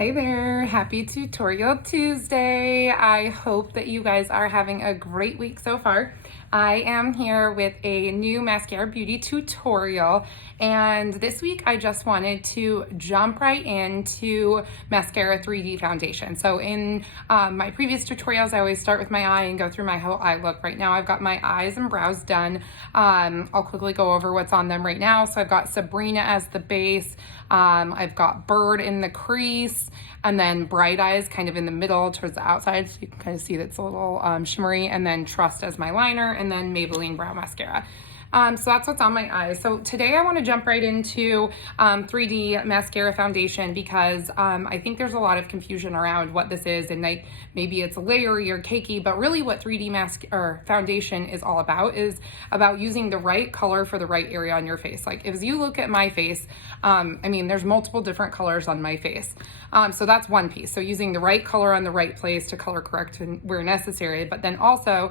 Hi there, happy Tutorial Tuesday. I hope that you guys are having a great week so far. I am here with a new mascara beauty tutorial, and this week I just wanted to jump right into mascara 3D foundation. So in my previous tutorials, I always start with my eye and go through my whole eye look. Right now I've got my eyes and brows done. I'll quickly go over what's on them right now. So I've got Sabrina as the base, I've got Bird in the crease, and then Bright Eyes kind of in the middle towards the outside, so you can kind of see that's a little shimmery, and then Trust as my liner, and then Maybelline Brow Mascara. So that's what's on my eyes. So today I want to jump right into 3D mascara foundation because I think there's a lot of confusion around what this is, and maybe it's layery or cakey, but really what 3D foundation is all about is about using the right color for the right area on your face. Like if you look at my face, I mean, there's multiple different colors on my face. So that's one piece. So using the right color on the right place to color correct where necessary, but then also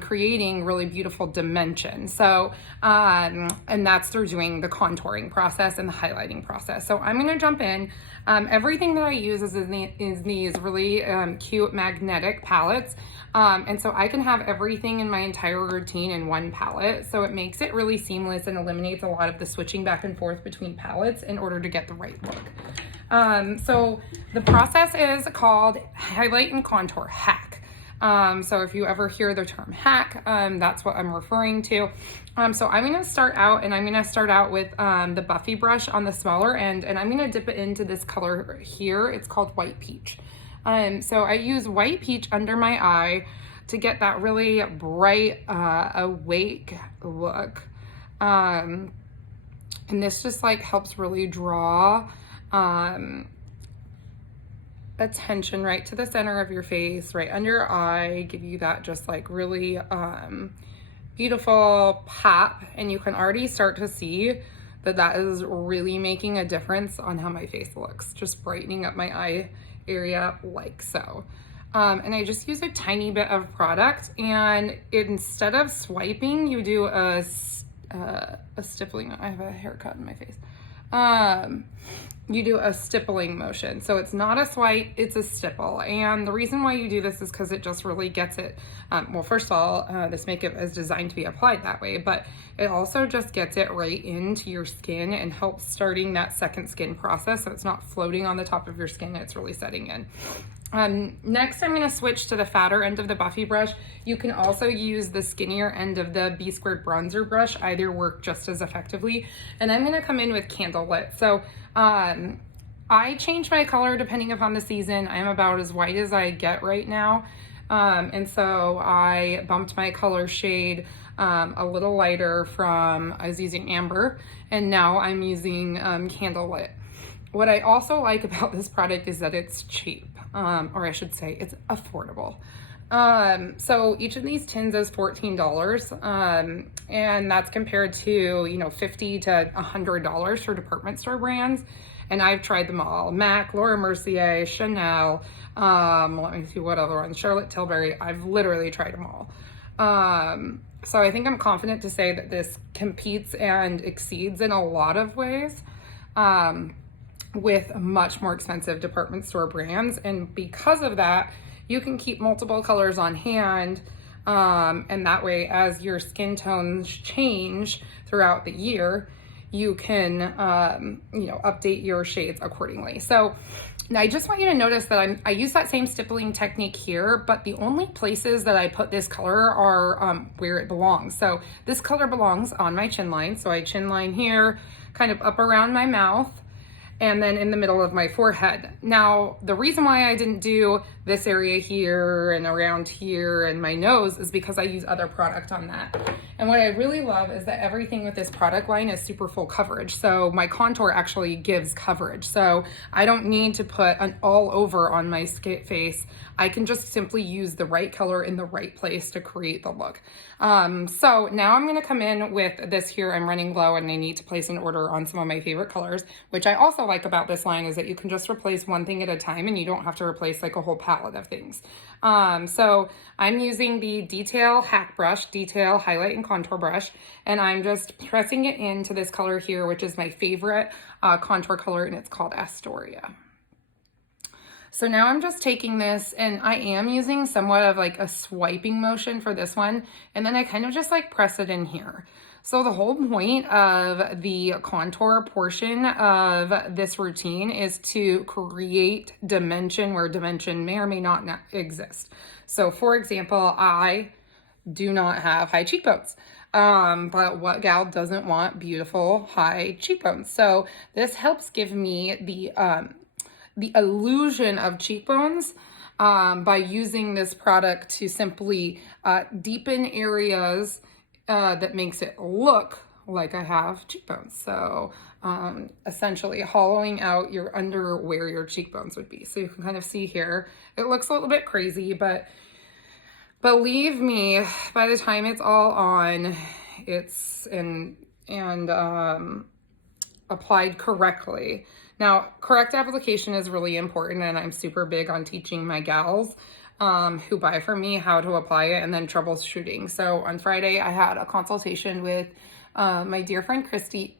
creating really beautiful dimension. So, and that's through doing the contouring process and the highlighting process. So I'm gonna jump in. Everything that I use is these really cute magnetic palettes. And so I can have everything in my entire routine in one palette. So it makes it really seamless and eliminates a lot of the switching back and forth between palettes in order to get the right look. So the process is called highlight and contour hack. So if you ever hear the term hack, that's what I'm referring to. So I'm going to start out with the Buffy brush on the smaller end, and I'm going to dip it into this color here. It's called White Peach. So I use White Peach under my eye to get that really bright, awake look. And this just like helps really draw attention right to the center of your face, right under your eye, give you that just like really beautiful pop. And you can already start to see that is really making a difference on how my face looks, just brightening up my eye area like so. And I just use a tiny bit of product, and instead of swiping, you do a stippling. I have a haircut in my face. You do a stippling motion. So it's not a swipe, it's a stipple. And the reason why you do this is because it just really gets it. Well, first of all, this makeup is designed to be applied that way, but it also just gets it right into your skin and helps starting that second skin process. So it's not floating on the top of your skin, it's really setting in. Next, I'm going to switch to the fatter end of the Buffy brush. You can also use the skinnier end of the B Squared bronzer brush. Either work just as effectively. And I'm going to come in with Candlelit. So I change my color depending upon the season. I'm about as white as I get right now. And so I bumped my color shade a little lighter from, I was using Amber, and now I'm using Candlelit. What I also like about this product is that it's cheap, or I should say it's affordable. So each of these tins is $14, and that's compared to, $50 to $100 for department store brands. And I've tried them all: MAC, Laura Mercier, Chanel, let me see what other ones, Charlotte Tilbury. I've literally tried them all. So I think I'm confident to say that this competes and exceeds in a lot of ways with much more expensive department store brands. And because of that, you can keep multiple colors on hand, and that way, as your skin tones change throughout the year, you can update your shades accordingly. So now I just want you to notice that I use that same stippling technique here, but the only places that I put this color are where it belongs. So this color belongs on my chin line. So I chin line here, kind of up around my mouth, and then in the middle of my forehead. Now, the reason why I didn't do this area here and around here and my nose is because I use other product on that. And what I really love is that everything with this product line is super full coverage. So my contour actually gives coverage. So I don't need to put an all over on my face. I can just simply use the right color in the right place to create the look. So now I'm gonna come in with this here. I'm running low and I need to place an order on some of my favorite colors, which I also like about this line is that you can just replace one thing at a time and you don't have to replace like a whole palette of things. So I'm using the Detail Hack Brush, Detail Highlight and Contour Brush, and I'm just pressing it into this color here, which is my favorite contour color, and it's called Astoria. So now I'm just taking this, and I am using somewhat of like a swiping motion for this one, and then I kind of just like press it in here. So the whole point of the contour portion of this routine is to create dimension where dimension may or may not exist. So for example, I do not have high cheekbones. But what gal doesn't want beautiful high cheekbones? So this helps give me the illusion of cheekbones by using this product to simply deepen areas that makes it look like I have cheekbones. So essentially hollowing out your under where your cheekbones would be. So you can kind of see here, it looks a little bit crazy, but believe me, by the time it's all on, it's applied correctly. Now, correct application is really important, and I'm super big on teaching my gals who buy from me how to apply it and then troubleshooting. So on Friday, I had a consultation with my dear friend Christy,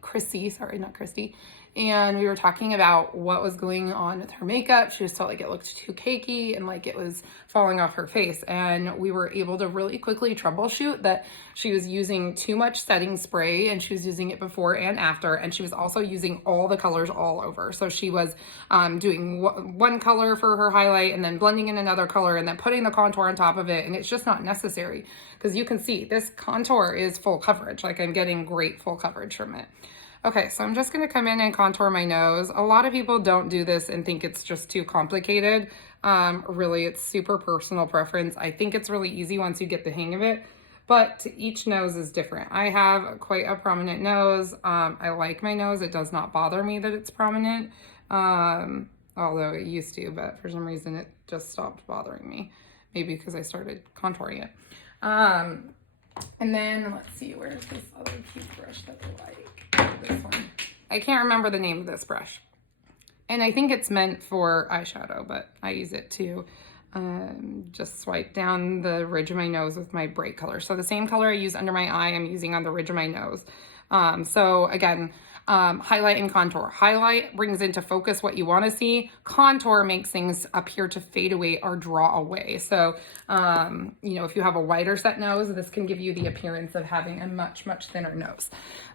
and we were talking about what was going on with her makeup. She just felt like it looked too cakey and like it was falling off her face. And we were able to really quickly troubleshoot that she was using too much setting spray, and she was using it before and after. And she was also using all the colors all over. So she was doing one color for her highlight and then blending in another color and then putting the contour on top of it. And it's just not necessary, because you can see this contour is full coverage. Like, I'm getting great full coverage from it. Okay, so I'm just gonna come in and contour my nose. A lot of people don't do this and think it's just too complicated. Really, it's super personal preference. I think it's really easy once you get the hang of it, but each nose is different. I have quite a prominent nose. I like my nose. It does not bother me that it's prominent, although it used to, but for some reason it just stopped bothering me. Maybe because I started contouring it. And then let's see, where's this other cute brush that I like? This one. I can't remember the name of this brush. And I think it's meant for eyeshadow, but I use it to just swipe down the ridge of my nose with my bright color. So the same color I use under my eye, I'm using on the ridge of my nose. So again, highlight and contour. Highlight brings into focus what you want to see. Contour makes things appear to fade away or draw away. So, you know, if you have a wider set nose, this can give you the appearance of having a much, much thinner nose.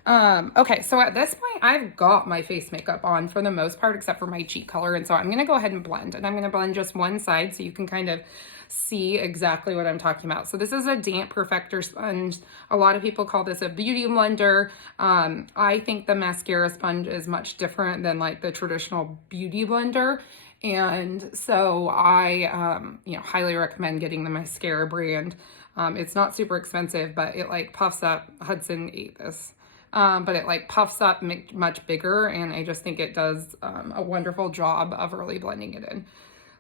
Okay, so at this point, I've got my face makeup on for the most part, except for my cheek color. And so I'm going to go ahead and blend, and I'm going to blend just one side so you can kind of see exactly what I'm talking about. So this is a damp perfector sponge. A lot of people call this a beauty blender. I think the mascara sponge is much different than like the traditional beauty blender. And so I, you know, highly recommend getting the mascara brand. It's not super expensive, but it like puffs up. Hudson ate this. But it like puffs up much bigger, and I just think it does a wonderful job of really blending it in.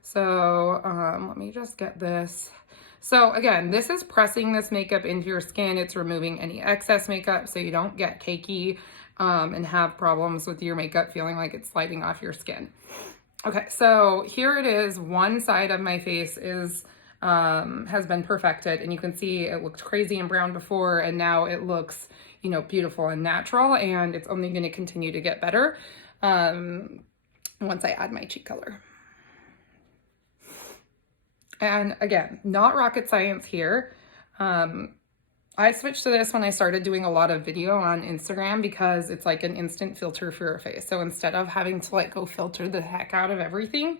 So let me just get this. So again, this is pressing this makeup into your skin. It's removing any excess makeup so you don't get cakey and have problems with your makeup feeling like it's sliding off your skin. Okay, so here it is. One side of my face is has been perfected, and you can see it looked crazy and brown before, and now it looks, you know, beautiful and natural, and it's only going to continue to get better once I add my cheek color. And again, not rocket science here. I switched to this when I started doing a lot of video on Instagram, because it's like an instant filter for your face. So instead of having to like go filter the heck out of everything,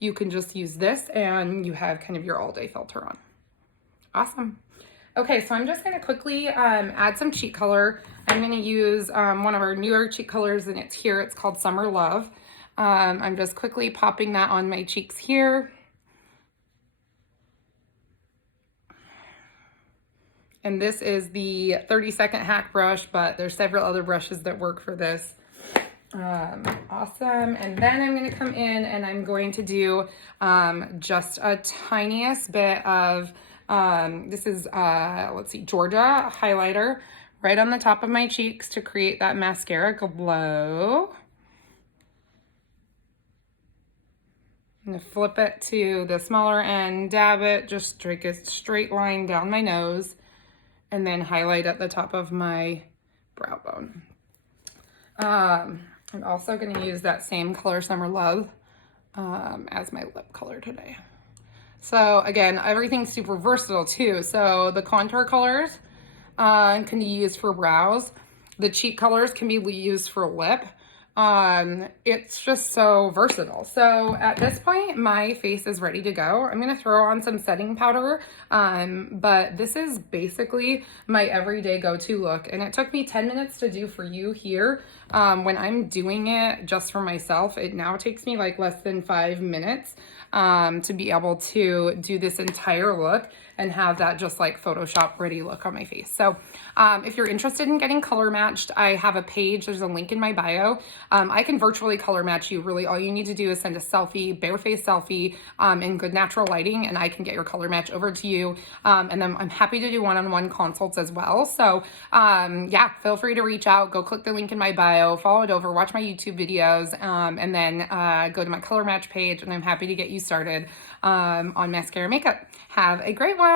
you can just use this and you have kind of your all day filter on. Awesome. Okay, so I'm just gonna quickly add some cheek color. I'm gonna use one of our newer cheek colors, and it's here. It's called Summer Love. I'm just quickly popping that on my cheeks here. And this is the 30-second hack brush, but there's several other brushes that work for this. Awesome. And then I'm going to come in and I'm going to do just a tiniest bit of, this is, let's see, Georgia highlighter right on the top of my cheeks to create that mascara glow. I'm going to flip it to the smaller end, dab it, just strike a straight line down my nose, and then highlight at the top of my brow bone. I'm also going to use that same color, Summer Love, as my lip color today. So again, everything's super versatile too. So the contour colors can be used for brows. The cheek colors can be used for lip. It's just so versatile. So at this point, my face is ready to go. I'm gonna throw on some setting powder, but this is basically my everyday go-to look. And it took me 10 minutes to do for you here. When I'm doing it just for myself, it now takes me like less than 5 minutes to be able to do this entire look and have that just like Photoshop ready look on my face. So if you're interested in getting color matched, I have a page, there's a link in my bio. I can virtually color match you. Really, all you need to do is send a selfie, bare face selfie in good natural lighting, and I can get your color match over to you. And then I'm happy to do one-on-one consults as well. So yeah, feel free to reach out, go click the link in my bio, follow it over, watch my YouTube videos, and then go to my color match page, and I'm happy to get you started on mascara makeup. Have a great one.